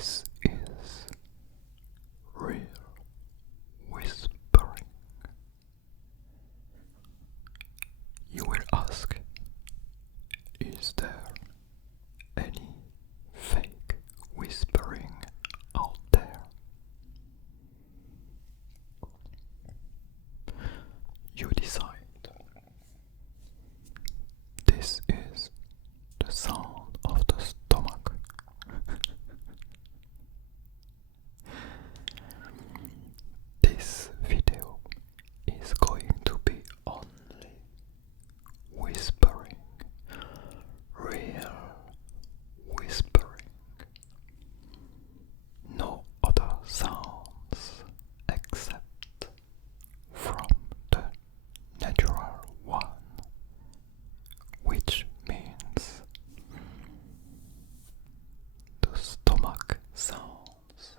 This is real whispering. You will ask, is there any fake whispering out there? You decide. This is the sound of the stomach. This video is going to be only whispering, real whispering, no other sounds except from the natural one, which means the stomach sounds,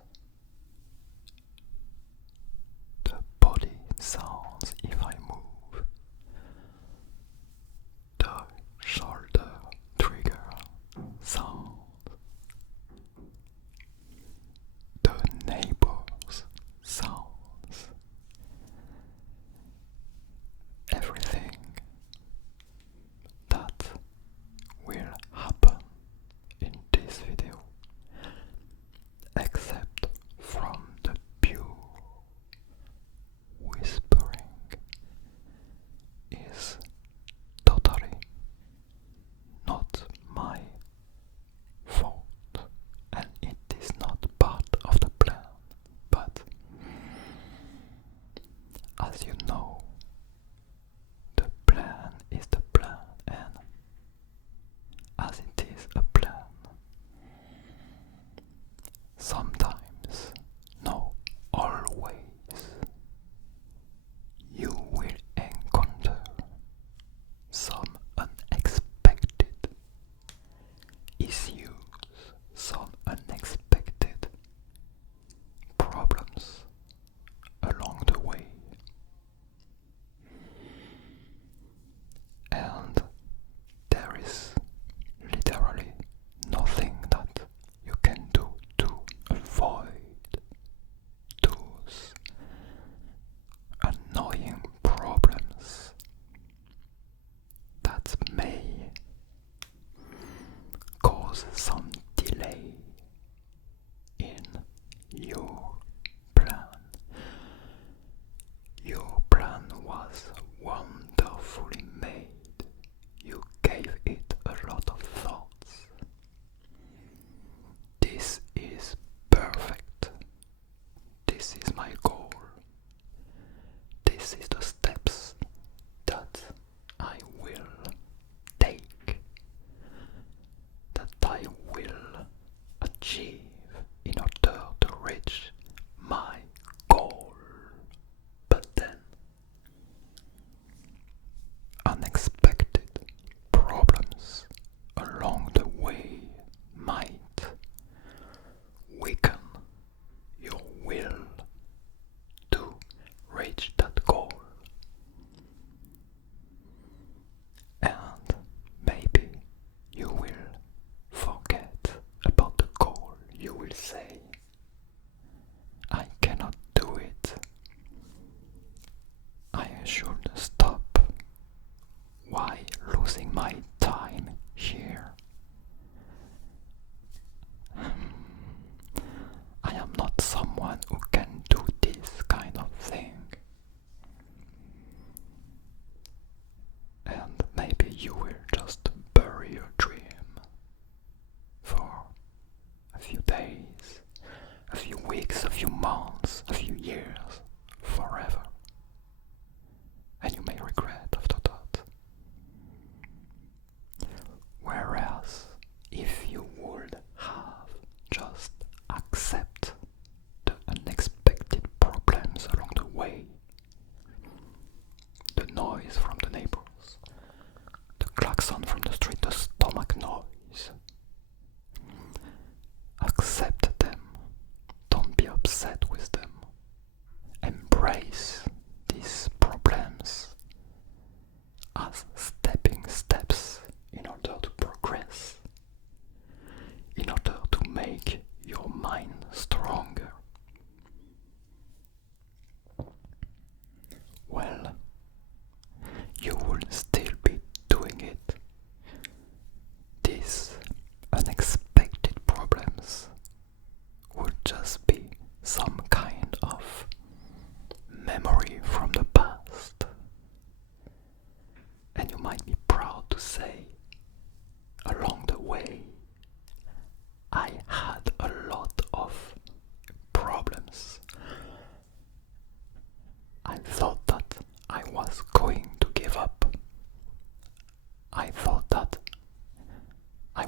the body sounds if I move, the shoulder trigger sound, the neighbor's sounds, everything that will happen in this video, except from the pure whispering, is totally not my fault, and it is not part of the plan. But as you know, the plan is the plan, and as it is a plan, sometimes, no, always, you will encounter some unexpected issues, some unexpected problems along the way. And there is literally nothing that you can do to avoid those annoying problems that may cause some delay in your plan. Your plan was wonderfully made. You gave it a lot of thoughts. This is perfect. This is my goal. This is the steps that I will take, that I will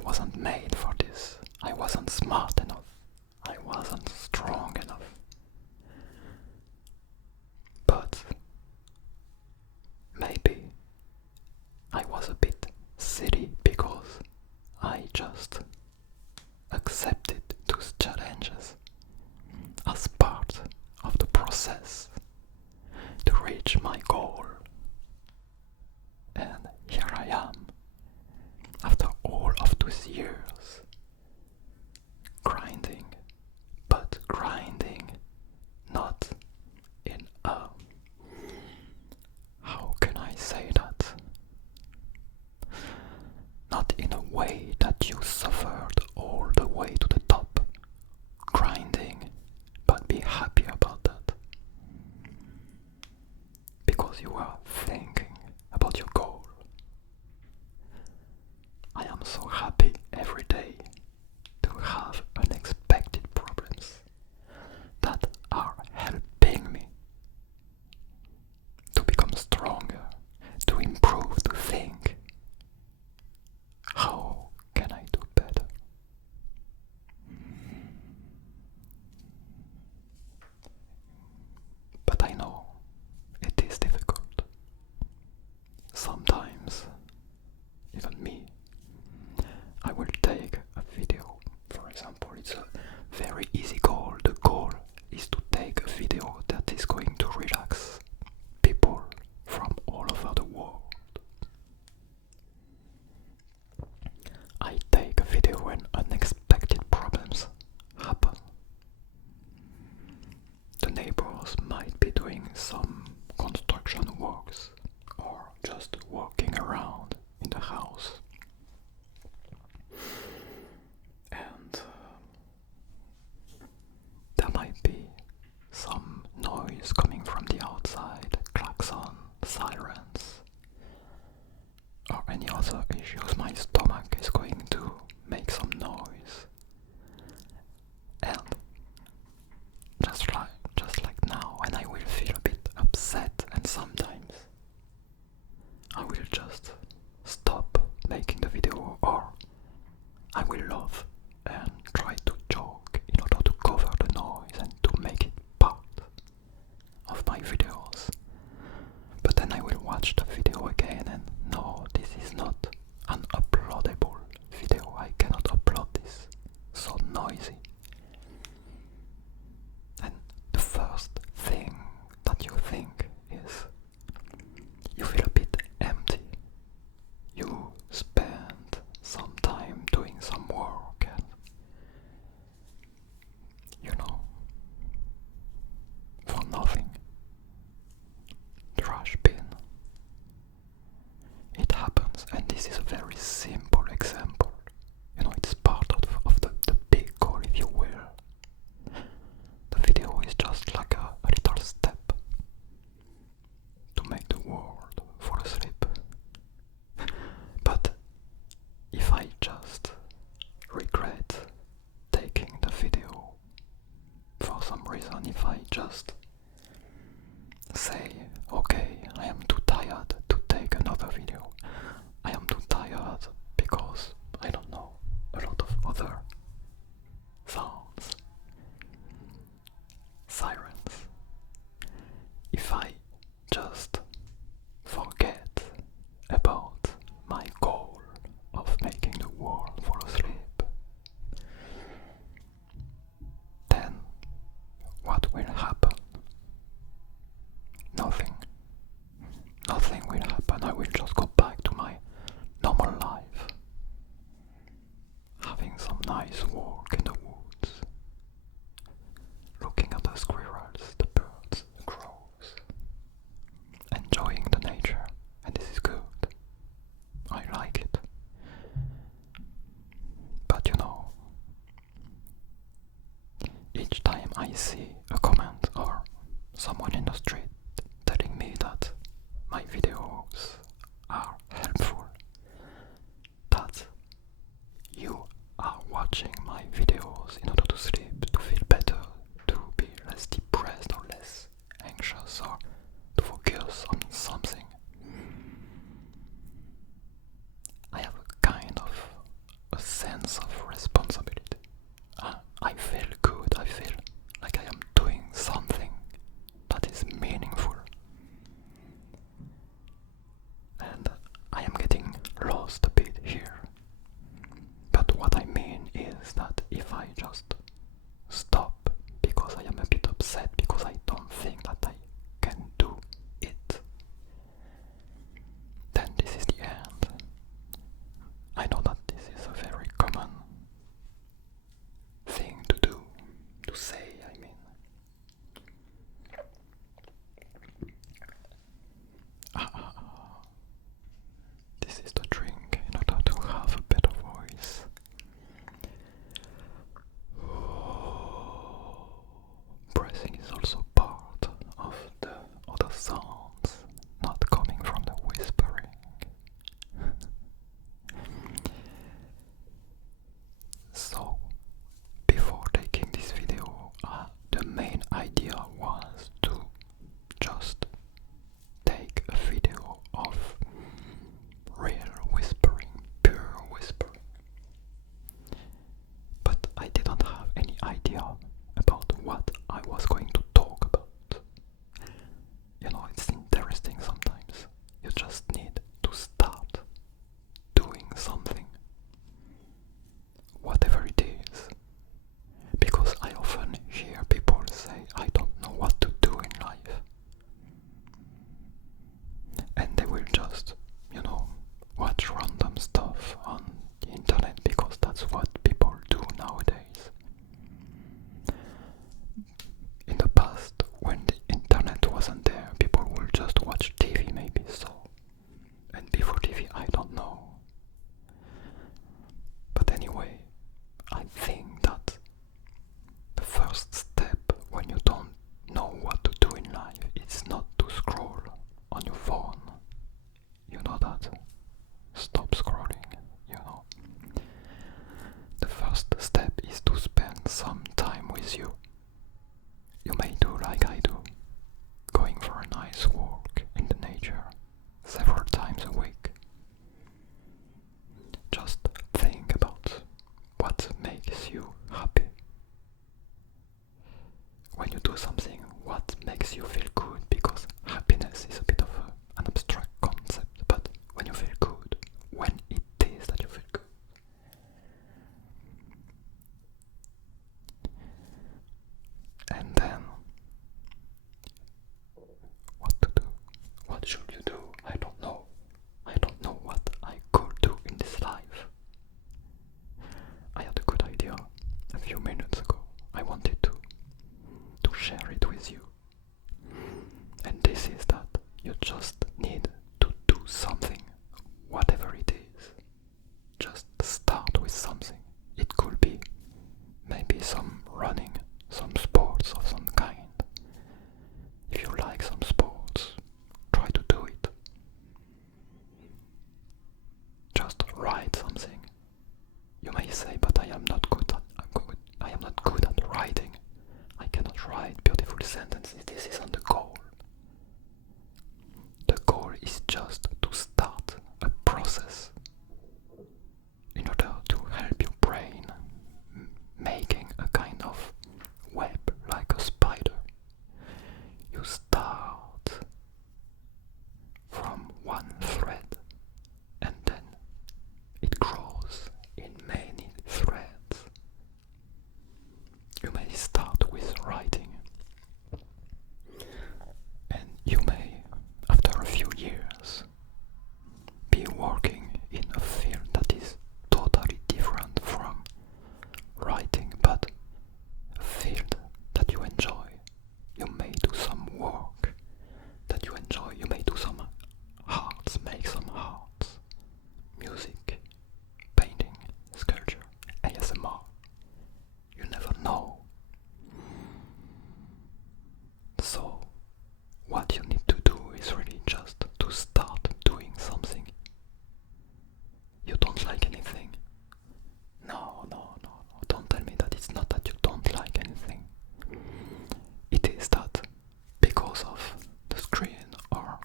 wasn't made for this. I wasn't smart enough. I wasn't strong enough. But maybe I was a bit silly because I just accepted those challenges as part of the process to reach my goal. And here I am, after all of those years, grinding, but grinding not in a, how can I say that? Not in a way that you suffered all the way to the top, grinding, but be happy about that. Because you are thinking about your goal. I am so happy every day to have unexpected problems that are helping me to become stronger, to improve, to think, how can I do better? But I know it is difficult. Sometimes, even me, I will take a video. For example, it's a very easy goal. The goal is to take a video that is going to relax people from all over the world. I take a video when unexpected problems happen. The neighbors might be doing some construction works or just walking around in the house. And there might be some noise coming from the outside, klaxon, sirens, or any other issues. My stomach is going to make some noise. And just like now, and I will feel a bit upset, and sometimes I will just stop making the video, or I will laugh and try to joke in order to cover the noise and to make it part of my videos. But then I will watch the video again and no, this is not an uploadable video. I cannot upload this. So noisy. And the first thing that you think is you feel a bit empty. You spend some time doing some work and for nothing. Trash bin. It happens, and this is a very simple example. It's part of the big goal, if you will. The video is just like a little step to make the world fall asleep. But if I just regret taking the video for some reason, if I just say, okay, I am too tired to take another video, I am too tired because, I don't know, a lot of other sounds, sirens, if I just forget about my goal of making the world fall asleep, then what will happen? Nothing. Nothing will happen. I will just go back to my normal life, having some nice walk in the woods, looking at the squirrels, the birds, the crows, enjoying the nature, and this is good. I like it. But each time I see a comment or someone in the street telling me that my videos are helpful, that you are watching my videos in order to sleep, to feel better, to be less depressed or less anxious, or to focus on something, I have a kind of a idea about what I was going to talk about. You know, it's interesting sometimes. You just need to start doing something, whatever it is. Because I often hear people say, I don't know what to do in life. And they will just, watch random stuff on the internet because that's what people do nowadays. In the past, when the internet wasn't there, people would just watch TV maybe so. And before TV, I don't know. But anyway, I think that the first step when you don't know what to do in life is not to scroll on your phone. You know that? Stop scrolling, The first step is to spend some time with you. You may do like I do, going for a nice walk in the nature several times a week. Just think about what makes you happy. When you do something, what makes you feel good, because happiness is a bit of an abstract concept, but when you feel good, when it is that you feel good. And then, what to do? What should you do? I don't know. I don't know what I could do in this life. I had a good idea a few minutes ago. I wanted to share it with you. And this is that you just need to do something, whatever it is. Just start with something. It could be maybe some running, some sports of some kind. If you like some sports, try to do it. Just write something. You may say, but I am not good at writing. I cannot write beautiful sentences. This isn't the goal. The goal is just to start a process in order to help your brain making a kind of web like a spider. You start from one thread and then it grows in many threads. You may start with writing, and you may, after a few years, be working in a field that is totally different from writing, but a field that you enjoy. You may do some work that you enjoy. You may do some arts, make some arts, music, painting, sculpture, ASMR. You never know. So, what you need to do is really just to start doing something. You don't like anything? No. Don't tell me that it's not that you don't like anything. It is that because of the screen or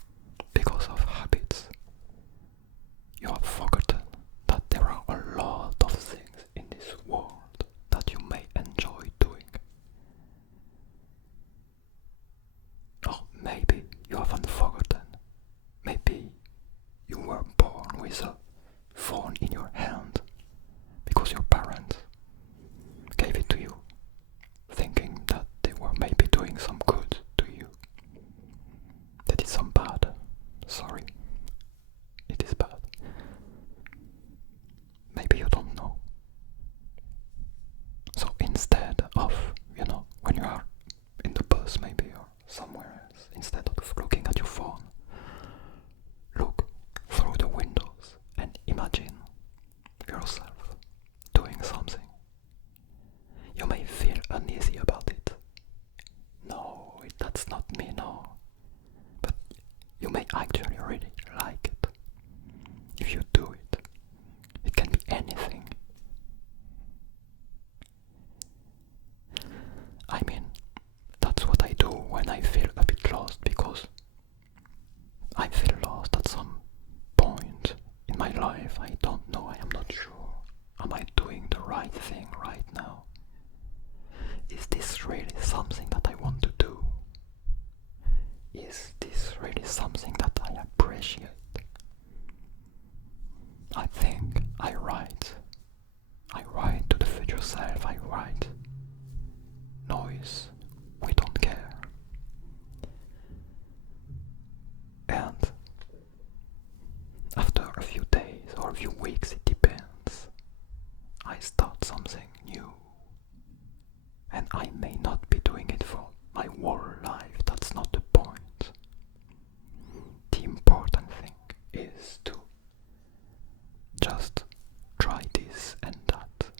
because of habits, you have forgotten that there are a lot of things in this world that you may enjoy doing. Or maybe you haven't forgotten. Maybe you were born with a phone in your hand because your parents gave it to you, thinking that they were maybe doing some good to you. They did some bad. Sorry. It is bad. Maybe you don't know. So instead of, when you are in the bus maybe or somewhere else, instead of looking at your phone, look through the windows and imagine yourself doing something. You may feel uneasy about it. No, that's not me, no. But you may actually really like it. If you do it, it can be anything. I mean, that's what I do when I feel a bit lost, because I feel lost at some point in my life. I don't know, I am not sure. Am I doing the right thing right now? is this really something that I want to do? Is this really something that I appreciate? I think I write to the future self, I write, noise, we don't care. And after a few days or a few weeks, it depends, I start something new. And I may not be doing it for my whole life, that's not the point. The important thing is to just try this and that.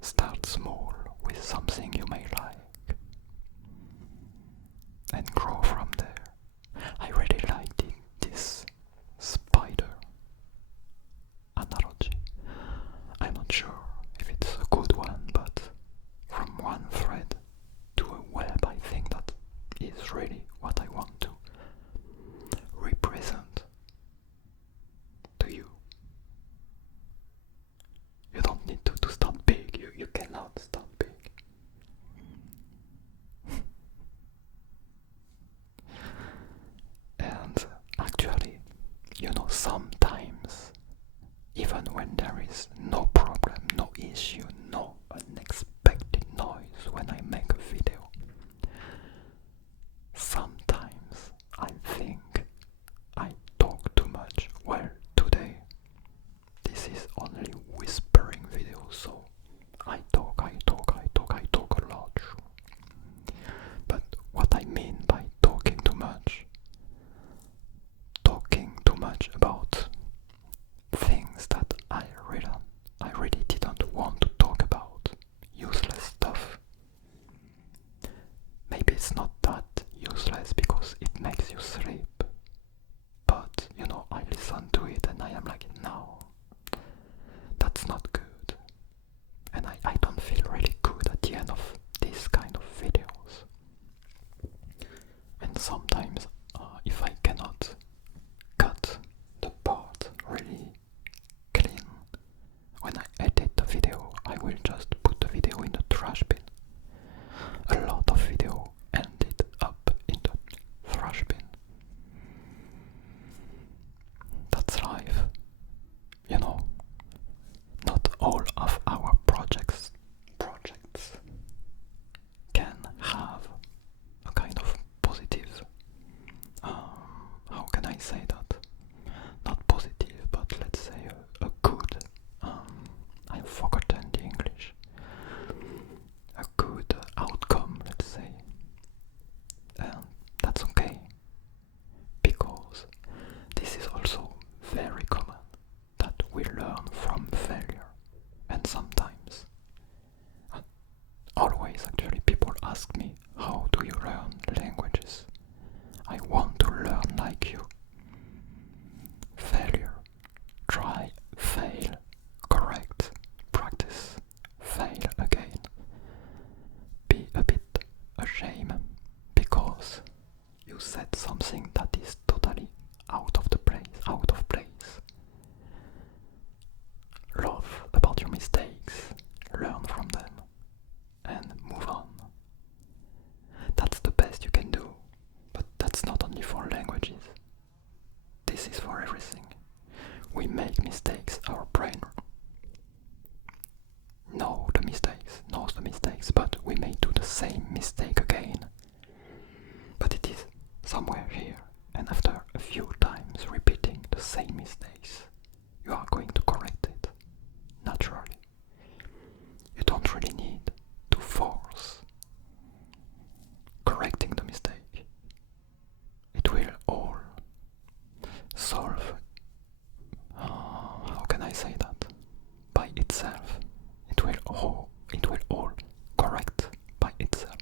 Start small with something you may like and grow from there. I really liked this spider analogy. I'm not sure if it's a good one, but from one thread to a web, I think that is really what I want to represent to you. You don't need to start big, you cannot start big. And actually, sometimes, even when there is no problem, no issue, no unexpected noise when I make a video, sometimes I think I talk too much. Well, today this is only whispering video, so I talk a lot. But what I mean by talking too much about things that I really didn't want to talk about, useless stuff. Maybe it's not that useless because it makes you sleep, but I listen to it and I am like, no, that's not good. And I don't feel really good at the end of this kind of videos. And sometimes if I cannot cut the part really clean, when I edit the video, I will just put the video in the trash bin. A lot of video ended up in the trash bin. That's life. Not all of our projects can have a kind of positive, how can I say that? Not positive, but let's say a good, I've forgotten the English, a good outcome, let's say. And that's okay, because this is also very common, that we learn from failure. And sometimes, always actually, people ask me, how do you learn languages? I want to learn like you. Failure. Try, fail, correct, practice, fail again. Be a bit ashamed because you said something that is totally out of place. Laugh about your mistakes, learn from them, and move on. That's the best you can do, but that's not only for languages. This is for everything. We make mistakes, our brain knows the mistakes, but we may do the same mistake again. But it is somewhere here, and after a few times repeating the same mistakes, you are going to correct it, naturally. You don't really need to force correcting the mistake. It will all solve, how can I say that, by itself. It will all correct by itself.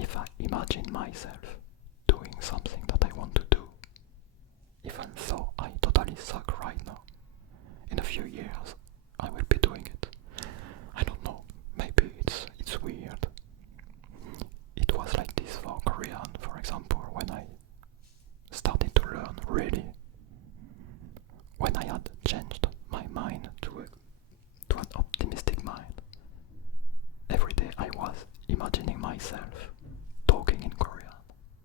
if I imagine myself doing something that I want to do, even though I totally suck right now. In a few years, I will be doing it. I don't know, maybe it's weird. It was like this for Korean, for example, when I started to learn really. When I had changed my mind to an optimistic mind. Every day I was imagining myself talking in Korean,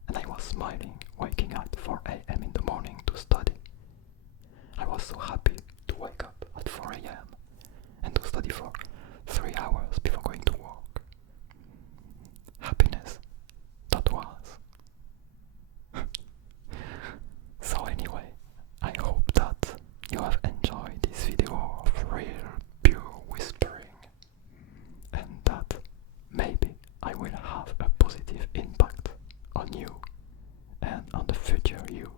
and I was smiling, waking at 4 a.m. in the morning to study. I was so happy to wake up at 4 a.m. and to study for 3 hours before going to work. Happiness, that was. So anyway, I hope that you have enjoyed this video of real, pure whispering, and that maybe I will have a positive impact on you and on the future you.